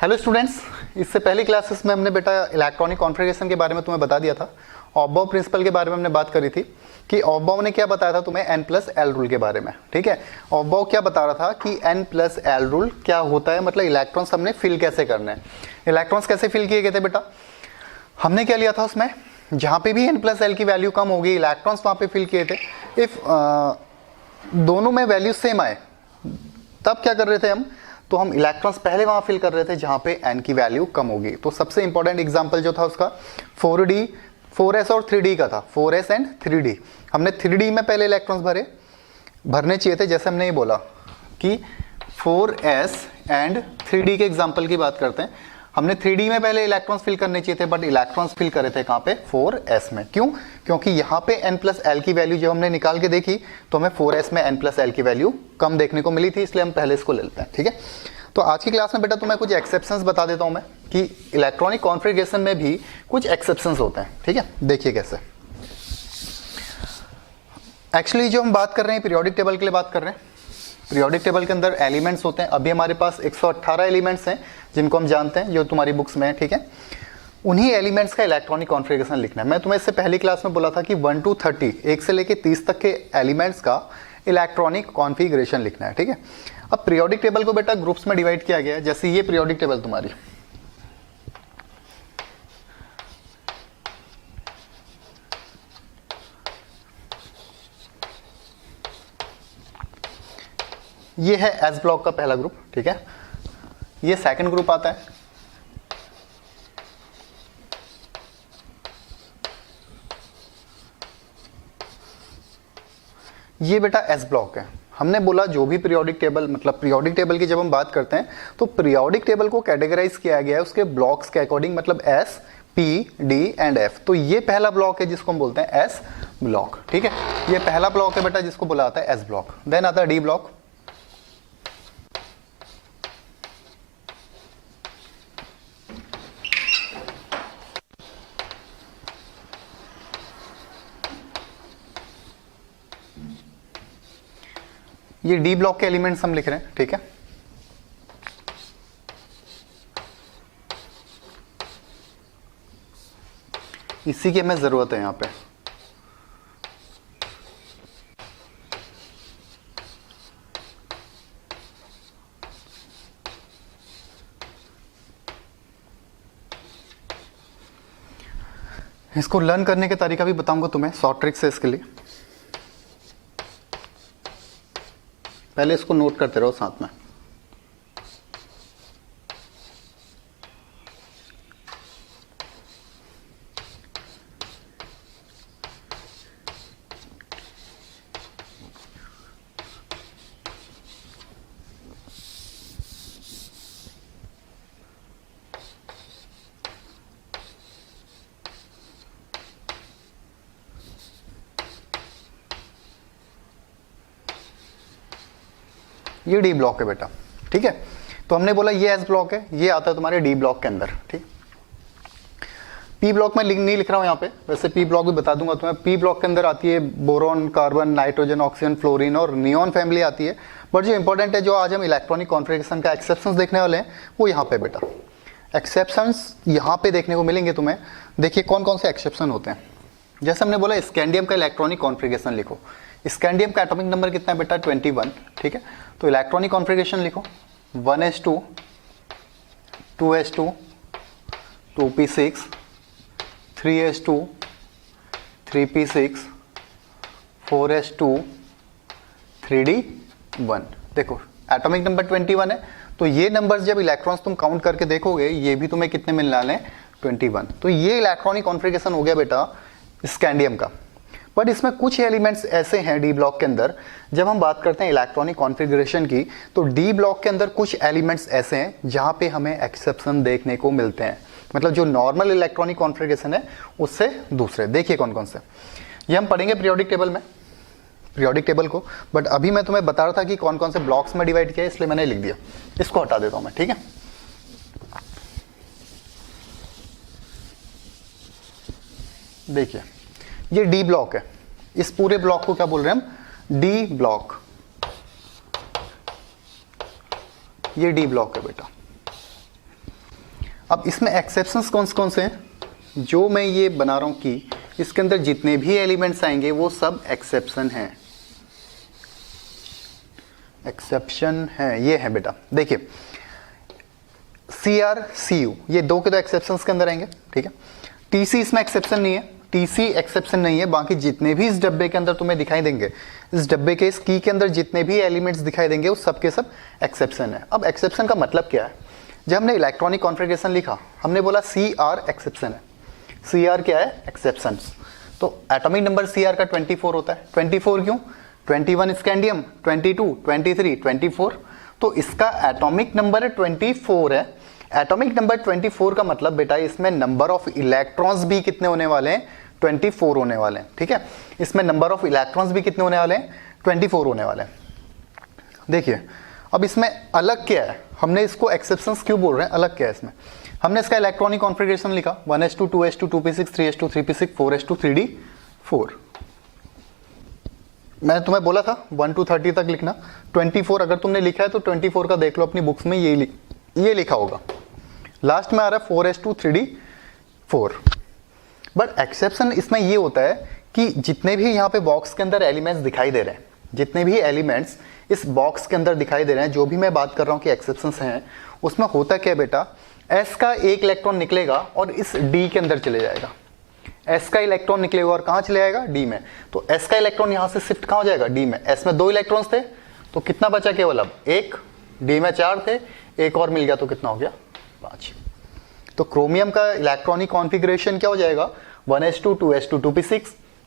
Hello students, इससे पहली classes में हमने बेटा इलेक्ट्रॉनिक कॉन्फ़िगरेशन के बारे में तुम्हें बता दिया था। ऑब्बाउ प्रिंसिपल के बारे में हमने बात करी थी कि ऑब्बाउ ने क्या बताया था तुम्हें n+l रूल के बारे में। ठीक है, ऑब्बाउ क्या बता रहा था कि n+l रूल क्या होता है, मतलब इलेक्ट्रॉन्स हमने फिल कैसे करने हैं। इलेक्ट्रॉन्स कैसे फिल किए गए थे बेटा, हमने क्या लिया था उसमें, जहाँ पे भी n+l की वैल्यू कम होगी इलेक्ट्रॉन्स वहाँ पे फिल किए थे। इफ दोनों में वैल्यू सेम आए तब क्या कर रहे थे हम, तो हम इलेक्ट्रॉन्स पहले वहां फिल कर रहे थे जहां पे n की वैल्यू कम होगी। तो सबसे इंपॉर्टेंट एग्जांपल जो था उसका 4s और 3d का था, 4s एंड 3d। हमने 3d में पहले इलेक्ट्रॉन्स भरने चाहिए थे, जैसे हमने ये बोला कि 4s एंड 3d के एग्जांपल की बात करते हैं। हमने 3d में पहले इलेक्ट्रॉन्स फिल करने चाहिए थे, बट इलेक्ट्रॉन्स फिल करे थे कहाँ पे, 4s में। क्यों? क्योंकि यहाँ पे n+l की वैल्यू जब हमने निकाल के देखी तो हमें 4s में n+l की वैल्यू कम देखने को मिली थी, इसलिए हम पहले इसको ले लेते हैं। ठीक है, तो आज की क्लास में बेटा तुम्हें कुछ एक्सेप्शंस बता देता हूँ मैं कि इलेक्ट्रॉनिक कॉन्फ़िगरेशन में भी कुछ एक्सेप्शंस होते हैं। ठीक है, देखिए कैसे। एक्चुअली जो हम बात कर रहे हैं पीरियोडिक टेबल के लिए बात कर रहे हैं। पीरियोडिक टेबल के अंदर एलिमेंट्स होते हैं। अभी हमारे पास 118 एलिमेंट्स हैं जिनको हम जानते हैं, जो तुम्हारी बुक्स में है। ठीक है, उन्हीं एलिमेंट्स का इलेक्ट्रॉनिक कॉन्फ़िगरेशन लिखना है। मैं तुम्हें इससे पहली क्लास में बोला था कि 1 to 30, 1 से लेके 30 तक के एलिमेंट्स का इलेक्ट्रॉनिक कॉन्फ़िगरेशन लिखना है। ठीक है, अब पीरियोडिक टेबल को बेटा ग्रुप्स में डिवाइड किया गया है। जैसे ये पीरियोडिक टेबल तुम्हारी, ये है एस ब्लॉक का पहला ग्रुप। ठीक है, ये सेकंड ग्रुप आता है, ये बेटा एस ब्लॉक है। हमने बोला जो भी पीरियोडिक टेबल, मतलब पीरियोडिक टेबल की जब हम बात करते हैं तो पीरियोडिक टेबल को कैटेगराइज किया गया है उसके ब्लॉक्स के अकॉर्डिंग, मतलब S, P, D and F. तो ये पहला ब्लॉक है जिसको हम बोलते हैं एस ब्लॉक। ठीक है, ये पहला ब्लॉक है बेटा जिसको बोला जाता है एस ब्लॉक। देन आता है डी ब्लॉक। ये डी ब्लॉक के एलिमेंट्स हम लिख रहे हैं। ठीक है, इसी की हमें जरूरत है यहां पे। इसको लर्न करने का तरीका भी बताऊंगा तुम्हें, शॉर्ट ट्रिक से इसके लिए। पहले इसको नोट करते रहो साथ में। ये डी ब्लॉक है बेटा। ठीक है, तो हमने बोला ये एस ब्लॉक है, ये आता है तुम्हारे डी ब्लॉक के अंदर। ठीक, पी ब्लॉक में नहीं लिख रहा हूं यहाँ पे, वैसे पी ब्लॉक भी बता दूंगा तुम्हें। पी ब्लॉक के अंदर आती है boron, carbon, nitrogen, oxygen, fluorine और नियॉन फैमिली आती है। बट जो इंपॉर्टेंट है, जो आज हम इलेक्ट्रॉनिक कॉन्फ़िगरेशन का एक्सेप्शंस देखने वाले हैं, वो यहाँ पे बेटा एक्सेप्शंस यहाँ पे देखने को मिलेंगे तुम्हें। देखिए कौन कौन से एक्सेप्शन होते हैं। जैसे हमने बोला स्कैंडियम का इलेक्ट्रॉनिक कॉन्फ़िगरेशन लिखो। स्कैंडियम का एटॉमिक नंबर कितना है बेटा, 21। ठीक है, तो इलेक्ट्रॉनिक कॉन्फ़िगरेशन लिखो 1s2, 2s2, 2p6, 3s2, 3p6, 4s2, 3d1। देखो एटॉमिक नंबर 21 है, तो ये नंबर्स जब इलेक्ट्रॉन्स तुम काउंट करके देखोगे, ये भी तुम्हें कितने मिलने वाले हैं, 21। तो ये इलेक्ट्रॉनिक कॉन्फ़िगरेशन हो गया बेटा स्कैंडियम का। बट इसमें कुछ एलिमेंट्स ऐसे हैं डी ब्लॉक के अंदर, जब हम बात करते हैं इलेक्ट्रॉनिक कॉन्फ़िगरेशन की, तो डी ब्लॉक के अंदर कुछ एलिमेंट्स ऐसे हैं जहां पे हमें एक्सेप्शन देखने को मिलते हैं, मतलब जो नॉर्मल इलेक्ट्रॉनिक कॉन्फ़िगरेशन है उससे दूसरे। देखिए कौन कौन से, ये हम पढ़ेंगे पीरियोडिक टेबल में, पीरियोडिक टेबल को। बट अभी मैं तुम्हें बता रहा था कि कौन कौन से ब्लॉक्स में डिवाइड किया है, इसलिए मैंने लिख दिया। इसको हटा देता हूं मैं। ठीक है, देखिए ये डी ब्लॉक है, इस पूरे ब्लॉक को क्या बोल रहे हैं हम, डी ब्लॉक। ये डी ब्लॉक है बेटा। अब इसमें एक्सेप्शंस कौन से हैं? जो मैं ये बना रहा हूँ कि इसके अंदर जितने भी एलिमेंट्स आएंगे वो सब एक्सेप्शन हैं, एक्सेप्शन है, ये है बेटा। देखिए CR CU ये दो के दो एक्सेप्शंस के अंदर आएंगे, ठीक है। TC इसमें एक्सेप्शन नहीं है, TC एक्सेप्शन नहीं है, बाकी जितने भी इस डब्बे के अंदर तुम्हें दिखाई देंगे, इस डब्बे के इस की के अंदर जितने भी एलिमेंट्स दिखाई देंगे वो सब के सब एक्सेप्शन है। अब एक्सेप्शन का मतलब क्या है? जब हमने इलेक्ट्रॉनिक कॉन्फ़िगरेशन लिखा हमने बोला CR एक्सेप्शन है। CR क्या है? एक्सेप्शन। तो एटॉमिक नंबर CR का 24 होता है। 24 क्यों? 21 स्कैंडियम, 22, 23, 24, तो इसका एटॉमिक नंबर 24 है। एटॉमिक नंबर 24 का मतलब बेटा इसमें नंबर ऑफ इलेक्ट्रॉन्स भी कितने होने वाले हैं? 24 होने वाले हैं, ठीक है। इसमें नंबर ऑफ इलेक्ट्रॉन्स भी कितने होने वाले हैं? 24 होने वाले हैं। देखिए अब इसमें अलग क्या है, हमने इसको एक्सेप्शंस क्यों बोल रहे हैं, अलग क्या है इसमें? हमने इसका इलेक्ट्रॉनिक कॉन्फ़िगरेशन लिखा 1s2 2s2 2p6 3s2 3p6 4s2 3d4। मैंने तुम्हें बोला था 1 to 30 तक लिखना। 24 अगर तुमने लिखा है तो 24 का देख लो अपनी बुक्स में, ये लिखा होगा। लास्ट में आ रहा है 4s2 3d4। बट एक्सेप्शन इसमें ये होता है कि जितने भी यहाँ पे बॉक्स के अंदर एलिमेंट्स दिखाई दे रहे हैं, जितने भी एलिमेंट्स इस बॉक्स के अंदर दिखाई दे रहे हैं, जो भी मैं बात कर रहा हूँ कि एक्सेप्शंस हैं, उसमें होता क्या बेटा, S का एक इलेक्ट्रॉन निकलेगा और इस D के अंदर चले जाएगा। S का इलेक्ट्रॉन निकलेगा और कहाँ चले जाएगा? D में। तो S का इलेक्ट्रॉन यहाँ से शिफ्ट कहाँ हो जाएगा? D में। S में 2 इलेक्ट्रॉन्स थे तो कितना बचा केवल? अब 1। D में 4 थे, एक और मिल गया तो कितना हो गया? 5। तो क्रोमियम का इलेक्ट्रॉनिक कॉन्फ़िगरेशन क्या हो जाएगा? 1s2 2s2 2p6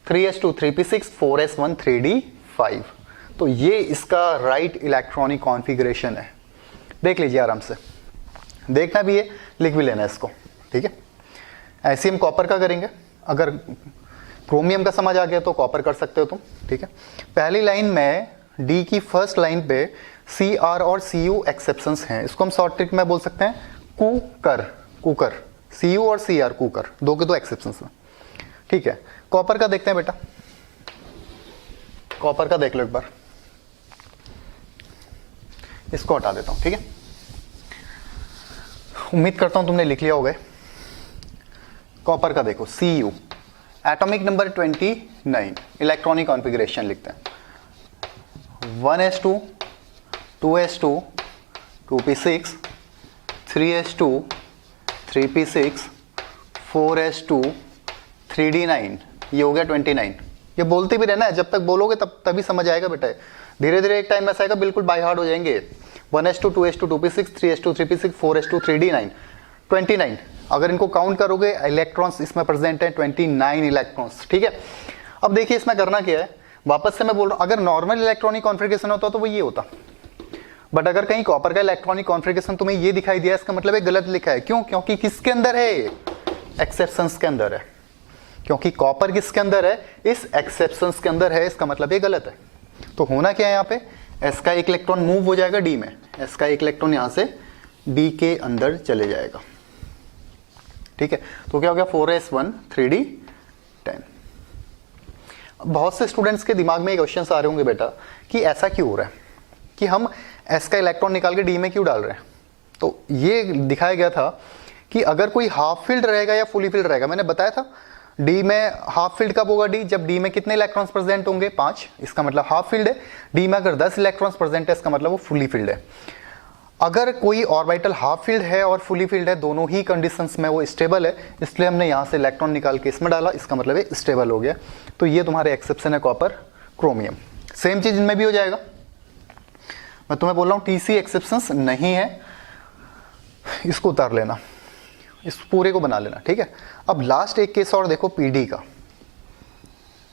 3s2 3p6 4s1 3d5। तो ये इसका राइट इलेक्ट्रॉनिक कॉन्फ़िगरेशन है। देख लीजिए आराम से, देखना भी है, लिख भी लेना है इसको, ठीक है। ऐसे हम कॉपर का करेंगे। अगर क्रोमियम का समझ आ गया तो कॉपर कर सकते हो तुम, ठीक है। पहली लाइन में डी की फर्स्ट लाइन पे CR और CU एक्सेप्शंस हैं। इसको हम शॉर्ट ट्रिक में बोल सकते हैं कुकर। CU और CR कुकर, दो के दो एक्सेप्शंस हैं, ठीक है। कॉपर का देखते हैं बेटा, कॉपर का देख लो एक बार। इसको हटा देता हूं, ठीक है। उम्मीद करता हूं तुमने लिख लिया होगा। कॉपर का देखो, CU atomic number 29, electronic configuration लिखते हैं 1s2 2s2 2p6 3s2 3p6 4s2 3d9, ये हो गया 29। ये बोलते भी रहना है, जब तक बोलोगे तभी समझ आएगा बेटा। धीरे धीरे एक टाइम ऐसा आएगा बिल्कुल बाय हार्ट हो जाएंगे। 1s2 2s2 2p6 3s2 3p6 4s2 3d9 29। अगर इनको काउंट करोगे इलेक्ट्रॉन्स इसमें प्रेजेंट है 29 इलेक्ट्रॉन्स, ठीक है। अब देखिए इसमें करना क्या है, वापस से मैं बोल रहा हूं, अगर नॉर्मल इलेक्ट्रॉनिक कॉन्फ़िगरेशन होता तो वो ये होता। बट अगर कहीं कॉपर का इलेक्ट्रॉनिक कॉन्फ़िगरेशन तुम्हें ये दिखाई दिया, इसका मतलब है गलत लिखा है। क्यों? क्योंकि किसके अंदर है? एक्सेप्शंस के अंदर है। क्योंकि कॉपर किसके अंदर है? इस एक्सेप्शंस के अंदर है, इसका मतलब ये गलत है। तो होना क्या है यहाँ पे, S का एक इलेक्ट्रॉन मूव हो जाएगा D में, S का एक इलेक्ट्रॉन यहाँ से D के अंदर चले जाएगा, ठीक है। तो क्या हो गया? 4s1 3d10। बहुत से स्टूडेंट्स के दिमाग में एक क्वेश्चन आ रहे होंगे बेटा कि ऐसा क्यों हो रहा है कि हम S का इलेक्ट्रॉन निकाल के D में क्यों डाल रहे हैं। तो ये दिखाया गया था कि अगर कोई हाफ फील्ड रहेगा या फुली फील्ड रहेगा, मैंने बताया था डी में हाफ फील्ड कब होगा? डी जब डी में कितने इलेक्ट्रॉन्स प्रेजेंट होंगे? 5, इसका मतलब हाफ फील्ड है। डी में अगर 10 इलेक्ट्रॉन्स प्रेजेंट है, इसका मतलब वो फुली फील्ड है। अगर कोई ऑर्बिटल हाफ फील्ड है और फुली फील्ड है, दोनों ही कंडीशंस में वो स्टेबल है, इसलिए हमने यहाँ से इलेक्ट्रॉन निकाल के इसमें डाला, इसका मतलब है स्टेबल हो गया। तो ये तुम्हारे एक्सेप्शन है कॉपर क्रोमियम। सेम चीज इनमें भी हो जाएगा। मैं तुम्हें बोल रहा हूँ TC एक्सेप्शंस नहीं है, इसको उतार लेना, इस पूरे को बना लेना, ठीक है। अब लास्ट एक केस और देखो PD का।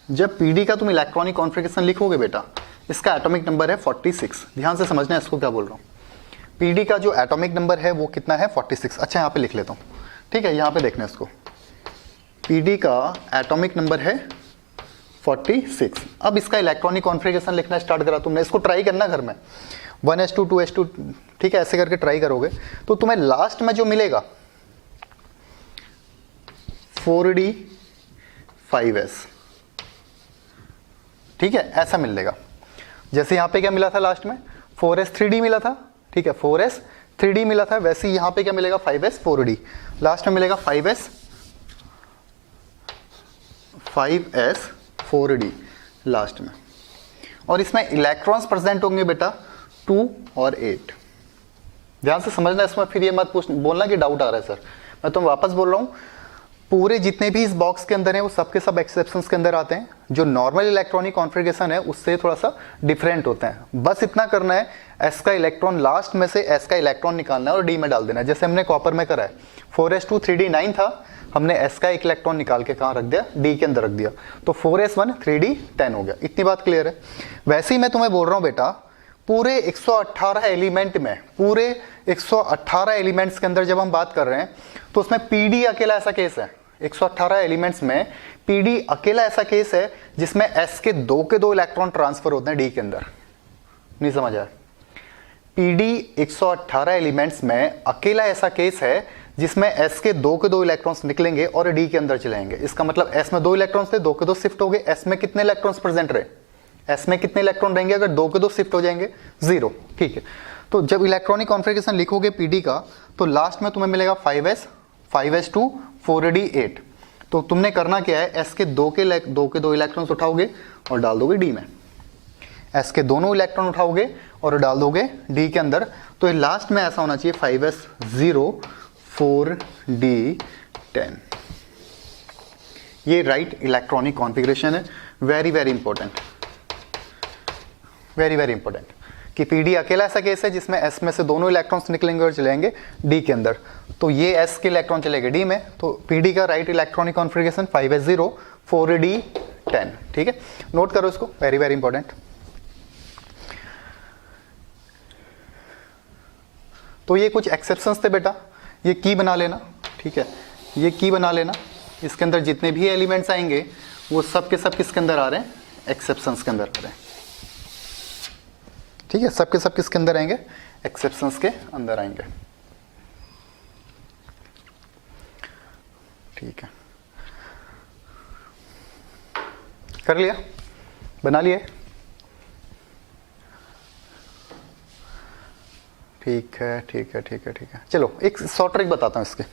जब PD का तुम इलेक्ट्रॉनिक कॉन्फ़िगरेशन लिखोगे बेटा, इसका एटॉमिक नंबर है 46। ध्यान से समझना है इसको क्या बोल रहा हूँ। PD का जो एटॉमिक नंबर है वो कितना है? 46। अच्छा यहाँ पे लिख लेता हूँ, ठीक है। यहाँ पे देखना है इसको, PD का एटॉमिक नंबर है 46। अब इसका इलेक्ट्रॉनिक कॉन्फ़िगरेशन लिखना स्टार्ट करा तुमने, इसको ट्राई करना घर में 1s2 2s2, ठीक है, ऐसे करके ट्राई करोगे तो तुम्हें लास्ट में जो मिलेगा 4d 5s, ठीक है, ऐसा मिलेगा। जैसे यहाँ पे क्या मिला था लास्ट में? 4s 3d मिला था, ठीक है, 4s 3D मिला था, वैसे ही यहाँ पे क्या मिलेगा 5s 4D, लास्ट में मिलेगा 5s 4D लास्ट में। और इसमें इलेक्ट्रॉन्स प्रेजेंट होंगे बेटा 2 और 8। ध्यान से समझना इसमें, फिर ये मत बोलना कि डाउट आ रहा है सर। मैं तुम वापस बोल रहा हूँ, पूरे जितने भी इस बॉक्स के अंदर हैं वो सबके सब एक्सेप्शंस के अंदर आते हैं। जो नॉर्मल इलेक्ट्रॉनिक कॉन्फ़िगरेशन है उससे थोड़ा सा डिफरेंट होते हैं। बस इतना करना है, एस का इलेक्ट्रॉन लास्ट में से एस का इलेक्ट्रॉन निकालना है और डी में डाल देना है, जैसे हमने कॉपर में करा है। 4s2 3d9 था, हमने एस का एक इलेक्ट्रॉन निकाल के कहाँ रख दिया, डी के अंदर रख दिया, तो 4s1 3d10 हो गया। इतनी बात क्लियर है। वैसे ही मैं तुम्हें बोल रहा हूँ बेटा, पूरे 118 एलिमेंट में, पूरे 118 एलिमेंट्स के अंदर जब हम बात कर रहे हैं तो उसमें पीडी अकेला ऐसा केस है। 118 एलिमेंट्स में पीडी अकेला ऐसा केस है जिसमें एस के दो इलेक्ट्रॉन ट्रांसफर होते हैं डी के अंदर। नहीं समझ आया? पीडी 118 एलिमेंट्स में अकेला ऐसा केस है जिसमें एस के दो इलेक्ट्रॉन्स निकलेंगे और डी के अंदर चलेंगे। इसका मतलब एस में 2 इलेक्ट्रॉन्स थे, 2 के 2 शिफ्ट हो गए। एस में कितने इलेक्ट्रॉन्स प्रेजेंट रहे? एस में कितने इलेक्ट्रॉन रहेंगे अगर 2 के 2 शिफ्ट हो जाएंगे? 0। ठीक है, तो जब इलेक्ट्रॉनिक कॉन्फ़िगरेशन लिखोगे पीडी का तो लास्ट में तुम्हें मिलेगा 5s 5s2 4d 8। तो तुमने करना क्या है, एस के दो के दो इलेक्ट्रॉन्स उठाओगे और डाल दोगे डी में। एस के दोनों इलेक्ट्रॉन उठाओगे और डाल दोगे डी के अंदर। तो ये लास्ट में ऐसा होना चाहिए 5s0 4d 10। ये राइट इलेक्ट्रॉनिक कॉन्फ़िगरेशन है। Very very important, very very important कि पीडी अकेला ऐसा केस है जिसमें एस में से दोनों इलेक्ट्रॉन्स निकलेंगे और चलेंगे डी के अंदर। तो ये एस के इलेक्ट्रॉन चलेंगे डी में, तो पीडी का right electronic configuration 5s0 4d 10। ठीक है, नोट करो इसको, वेरी वेरी इंपॉर्टेंट। तो ये कुछ एक्सेप्शंस थे बेटा, ये की बना लेना। ठीक है, ये की बना लेना। इसके अंदर जितने भी एलिमेंट्स आएंगे वो सब के सब किसके अंदर आ रहे हैं, एक्सेप्शंस के अंदर आ रहे हैं। ठीक है, सब के सब किसके अंदर आएंगे, एक्सेप्शंस के अंदर आएंगे। ठीक है, कर लिया, बना लिए? ठीक है ठीक है ठीक है ठीक है। चलो एक शॉर्ट ट्रिक बताता हूँ इसके।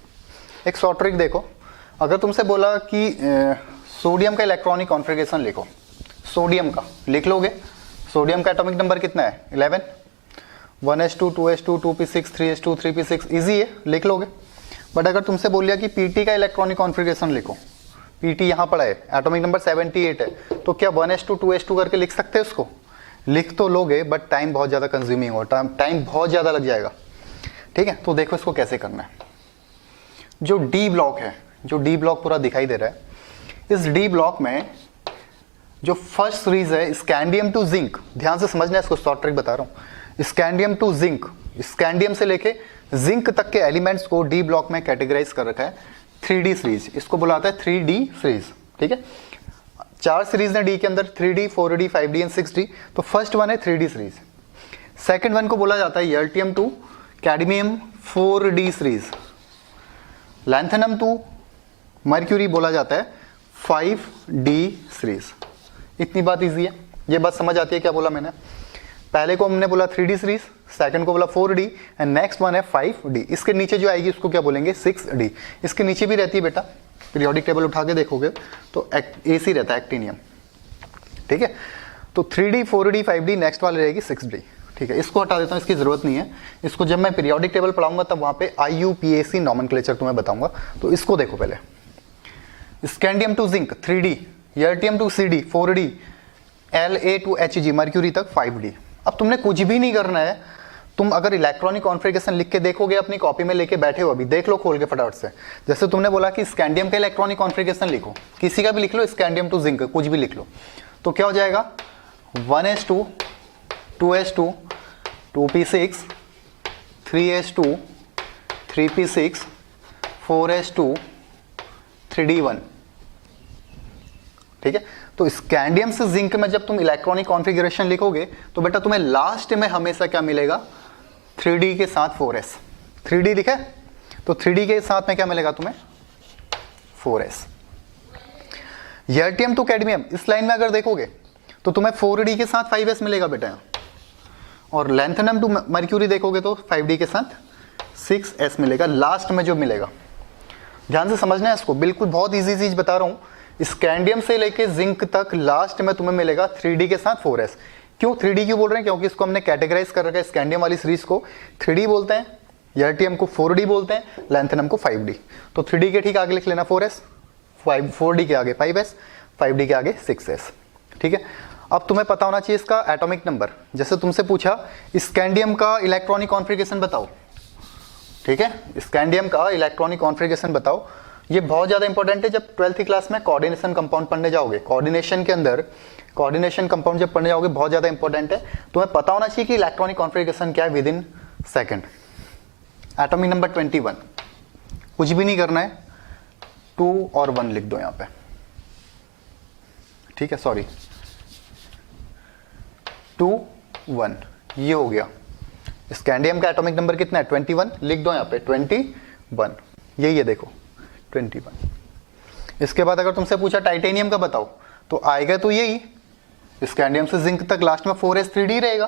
एक शॉर्ट ट्रिक देखो, अगर तुमसे बोला कि सोडियम का इलेक्ट्रॉनिक कॉन्फ़िगरेशन लिखो, सोडियम का लिख लोगे? सोडियम का एटॉमिक नंबर कितना है, 11। 1s2 2s2 2p6 3s2 3p6, easy है, लिख लोगे। बट अगर तुमसे बोल लिया कि पीटी का इलेक्ट्रॉनिक कॉन्फ़िगरेशन लिखो, पीटी यहाँ पड़ा है, एटॉमिक नंबर 78 है, तो क्या 1s2 2s2 करके लिख सकते हैं उसको? लिख तो लोगे बट टाइम बहुत ज़्यादा कंज्यूमिंग होगा, टाइम बहुत ज़्यादा लग जाएगा। ठीक है, तो देखो इसको कैसे करना है। जो डी ब्लॉक है, जो डी ब्लॉक पूरा दिखाई दे रहा है, इस डी ब्लॉक में जो फर्स्ट सीरीज है स्कैंडियम टू जिंक, ध्यान से समझना है इसको, शॉर्ट ट्रिक बता रहा हूँ। स्कैंडियम टू जिंक, स्कैंडियम से लेके जिंक तक के एलिमेंट्स को डी ब्लॉक में कैटेगराइज कर रखा है 3D सीरीज, इसको बुलाता है 3D सीरीज। ठीक है, 4 सीरीज है डी के अंदर, 3D 4D 5D and 6D। तो फर्स्ट वन है 3D सीरीज। सेकंड वन को बोला जाता है यर्टियम to cadmium 4D series. Lanthanum to mercury बोला जाता है 5D सीरीज। इतनी बात इजी है, ये बात समझ आती है क्या बोला मैंने? पहले को हमने बोला 3D सीरीज, सेकंड को बोला 4D एंड नेक्स्ट वन है 5D। इसके नीचे जो आएगी उसको क्या बोलेंगे, 6D। इसके नीचे भी रहती है बेटा, पीरियोडिक टेबल उठा के देखोगे तो AC रहता है, एक्टिनियम। ठीक है, तो 3D 4D 5D, नेक्स्ट वाली रहेगी 6D। ठीक है, इसको हटा देता हूँ, इसकी जरूरत नहीं है। इसको जब मैं पीरियोडिक टेबल पढ़ाऊंगा तब वहाँ पे IUPAC नॉमेनक्लेचर तुम्हें बताऊंगा। तो इसको देखो पहले, स्कैंडियम टू जिंक 3D, यर्टियम to CD 4D, La to Hg mercury तक 5D। अब तुमने कुछ भी नहीं करना है, तुम अगर इलेक्ट्रॉनिक कॉन्फ़िगरेशन लिख के देखोगे अपनी कॉपी में लेके बैठे हो, अभी देख लो खोल के फटाफट से। जैसे तुमने बोला कि स्कैंडियम का इलेक्ट्रॉनिक कॉन्फ़िगरेशन लिखो, किसी का भी लिख लो, स्कैंडियम टू जिंक कुछ भी लिख लो, तो क्या हो जाएगा 1s2 2s2 2p6 3s2 3p6 4s2 3d1। ठीक है, तो स्कैंडियम से जिंक में जब तुम इलेक्ट्रॉनिक कॉन्फ़िगरेशन लिखोगे तो बेटा तुम्हें लास्ट में हमेशा क्या मिलेगा, 3D के साथ 4s। 3D लिखा है तो 3D के साथ में क्या मिलेगा तुम्हें, 4s। यर्टियम टू कैडमियम, इस लाइन में अगर देखोगे तो तुम्हें 4D के साथ 5s मिलेगा बेटा, और लैंथेनम टू मर्क्यूरी देखोगे तो 5D के साथ 6s मिलेगा लास्ट में जो मिलेगा। ध्यान से समझना है इसको, बिल्कुल बहुत इजी चीज बता रहा हूँ। स्कैंडियम से लेके जिंक तक लास्ट में तुम्हें मिलेगा 3d के साथ 4s। क्यों 3d क्यों बोल रहे हैं? क्योंकि इसको हमने कैटेगराइज कर रखा है, स्कैंडियम वाली सीरीज को 3d बोलते हैं, एर्टियम को 4d बोलते हैं, लैंथेनम को 5d। तो 3d के ठीक आगे लिख लेना 4s, 4d के आगे 5s, 5d के आगे 6s। ठीक है, अब तुम्हें पता होना चाहिए इसका एटॉमिक नंबर। जैसे तुमसे पूछा स्कैंडियम का इलेक्ट्रॉनिक कॉन्फ़िगरेशन बताओ, ठीक है, स्कैंडियम का इलेक्ट्रॉनिक कॉन्फ़िगरेशन बताओ। ये बहुत ज्यादा इंपॉर्टेंट है जब 12th क्लास में कोऑर्डिनेशन कंपाउंड पढ़ने जाओगे। कोऑर्डिनेशन के अंदर कोऑर्डिनेशन कंपाउंड जब पढ़ने जाओगे बहुत ज्यादा इंपॉर्टेंट है, तुम्हें पता होना चाहिए कि इलेक्ट्रॉनिक कॉन्फ़िगरेशन क्या है with in second. Atomic number 21, कुछ भी नहीं करना है, 2 और 1 लिख दो यहाँ पे, ठीक है, सॉरी 2 1 ये हो गया। स्कैंडियम का एटॉमिक नंबर कितना है? 21, लिख दो यहाँ पे 21, यही है देखो 21। इसके बाद अगर तुमसे पूछा टाइटेनियम का बताओ तो आएगा तो यही, स्कैंडियम से जिंक तक लास्ट में 4s 3d रहेगा,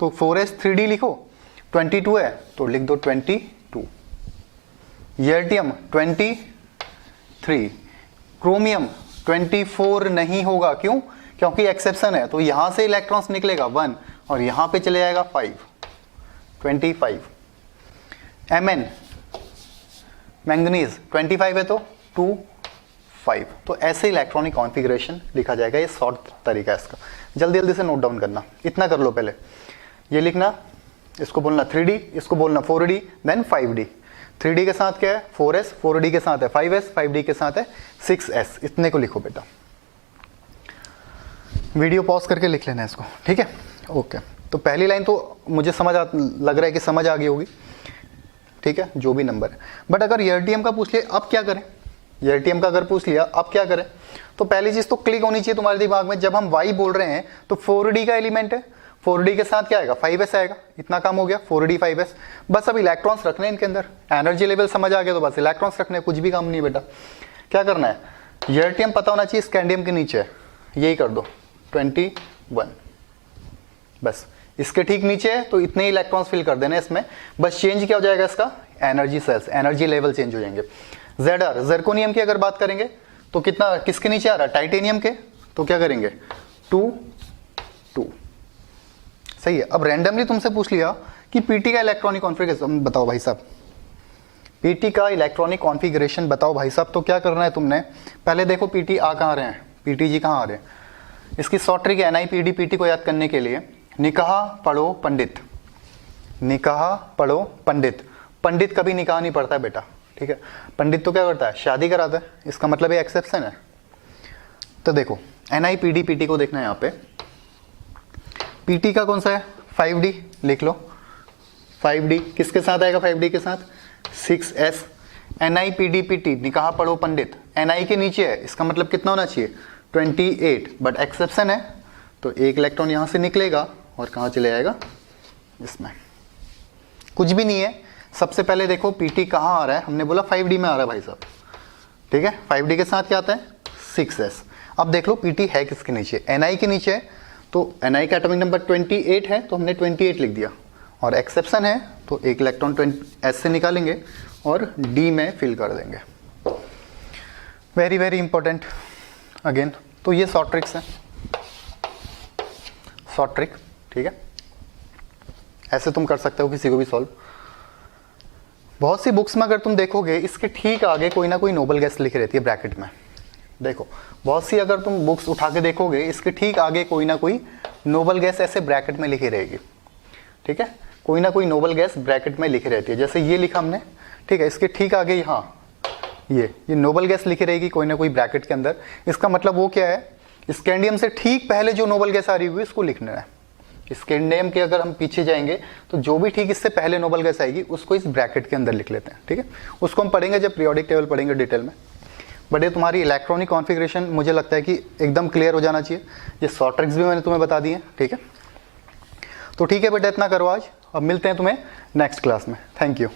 तो 4s 3d लिखो। 22 है तो लिख दो 22। एर्टियम 23, क्रोमियम 24 नहीं होगा, क्यों? क्योंकि एक्सेप्शन है, तो यहां से इलेक्ट्रॉन्स निकलेगा 1 और यहां पे चले जाएगा 5, 25। Mn मैंगनीज 25 है तो 2 5। तो ऐसे इलेक्ट्रॉनिक कॉन्फ़िगरेशन लिखा जाएगा। ये शॉर्ट तरीका है इसका, जल्दी जल्दी से नोट डाउन करना। इतना कर लो पहले, ये लिखना, इसको बोलना 3d, इसको बोलना 4d, देन 5d। 3d के साथ क्या है? 4s, 4d के साथ है 5s, 5d के साथ है 6s। इतने को लिखो बेटा, वीडियो पॉज करके लिख लेना इसको, ठीक है, ओके। तो पहली लाइन तो मुझे लग रहा है कि समझ आ गई होगी, ठीक है, जो भी नंबर है। बट अगर एर्टियम का पूछ लिया अब क्या करें? एर्टियम का अगर पूछ लिया अब क्या करें, तो पहली चीज तो क्लिक होनी चाहिए तुम्हारे दिमाग में, जब हम y बोल रहे हैं तो 4d का एलिमेंट है, 4d के साथ क्या आएगा? 5s आएगा। इतना काम हो गया, 4d 5s। बस अब इलेक्ट्रॉन्स रखने हैं इनके अंदर, एनर्जी लेवल समझ आ गया तो बस इलेक्ट्रॉन्स रखने, कुछ भी काम नहीं बेटा। क्या करना है? एर्टियम पता होना चाहिए स्कैंडियम के नीचे है, यही कर दो 21, बस इसके ठीक नीचे है तो इतने इलेक्ट्रॉन्स फिल कर देना इसमें। बस चेंज क्या हो जाएगा इसका? Energy shells, energy level change हो जाएंगे। Zr जर्कोनियम की अगर बात करेंगे तो कितना, किसके नीचे आ रहा है? टाइटेनियम के, तो क्या करेंगे? 2 2। सही है। अब रैंडमली तुमसे पूछ लिया कि पीटी का इलेक्ट्रॉनिक कॉन्फ़िगरेशन बताओ भाई साहब, पीटी का इलेक्ट्रॉनिक कॉन्फ़िगरेशन बताओ भाई साहब, तो क्या करना है तुमने? पहले देखो पीटी आ कहाँ रहे हैं, पीटी जी कहाँ आ रहे हैं। इसकी शॉर्ट ट्रिक है NIPD पीटी को याद करने के लिए, निकाह पढ़ो पंडित, निकाह पढ़ो पंडित। पंडित कभी निकाह नहीं पढ़ता बेटा, ठीक है। पंडित तो क्या करता है? शादी कराता है, इसका मतलब ये एक्सेप्शन है। तो देखो NIPD पीटी को देखना है यहाँ पे, पीटी का कौन सा है? 5d लिख लो, 5d किसके साथ आएगा? 5d के साथ 6s। NIPD पीटी निकाह पढ़ो पंडित, Ni के नीचे है, इसका मतलब कितना होना चाहिए? 28, बट एक्सेप्शन है तो एक इलेक्ट्रॉन यहां से निकलेगा और कहां चले जाएगा? इसमें कुछ भी नहीं है। सबसे पहले देखो पीटी कहां आ रहा है, हमने बोला 5d में आ रहा है भाई साहब, ठीक है। 5d के साथ क्या आता है? 6s। अब देख लो पीटी है किसके नीचे? Ni के नीचे है, तो Ni का एटॉमिक नंबर 28 है तो हमने 28 लिख दिया, और एक्सेप्शन है तो एक इलेक्ट्रॉन S से निकालेंगे और D में फिल कर देंगे। Very very important again. तो ये शॉर्ट ट्रिक्स है, शॉर्ट ट्रिक, ठीक है। ऐसे तुम कर सकते हो किसी को भी सॉल्व। बहुत सी बुक्स में अगर तुम देखोगे इसके ठीक आगे कोई ना कोई नोबल गैस लिखी रहती है ब्रैकेट में। देखो बहुत सी अगर तुम बुक्स उठा के देखोगे इसके ठीक आगे कोई ना कोई नोबल गैस ऐसे ब्रैकेट में लिखी रहेगी, ठीक है। कोई ना कोई नोबल गैस ब्रैकेट में लिखी रहती है, जैसे ये लिखा हमने, ठीक है। इसके ठीक आगे यहाँ ये नोबल गैस लिखी रहेगी कोई ना कोई ब्रैकेट के अंदर। इसका मतलब वो क्या है? स्कैंडियम से ठीक पहले जो नोबल गैस आ रही हुई इसको लिखना है। स्कैंडियम के अगर हम पीछे जाएंगे तो जो भी ठीक इससे पहले नोबल गैस आएगी उसको इस ब्रैकेट के अंदर लिख लेते हैं, ठीक है। उसको हम पढ़ेंगे जब पीरियोडिक टेबल पढ़ेंगे डिटेल में। बट ये तुम्हारी इलेक्ट्रॉनिक कॉन्फ़िगरेशन मुझे लगता है कि एकदम क्लियर हो जाना चाहिए। ये शॉर्ट ट्रिक्स भी मैंने तुम्हें बता दी है, ठीक है। तो ठीक है बेटा, इतना करो आज, अब मिलते हैं तुम्हें नेक्स्ट क्लास में। Thank you.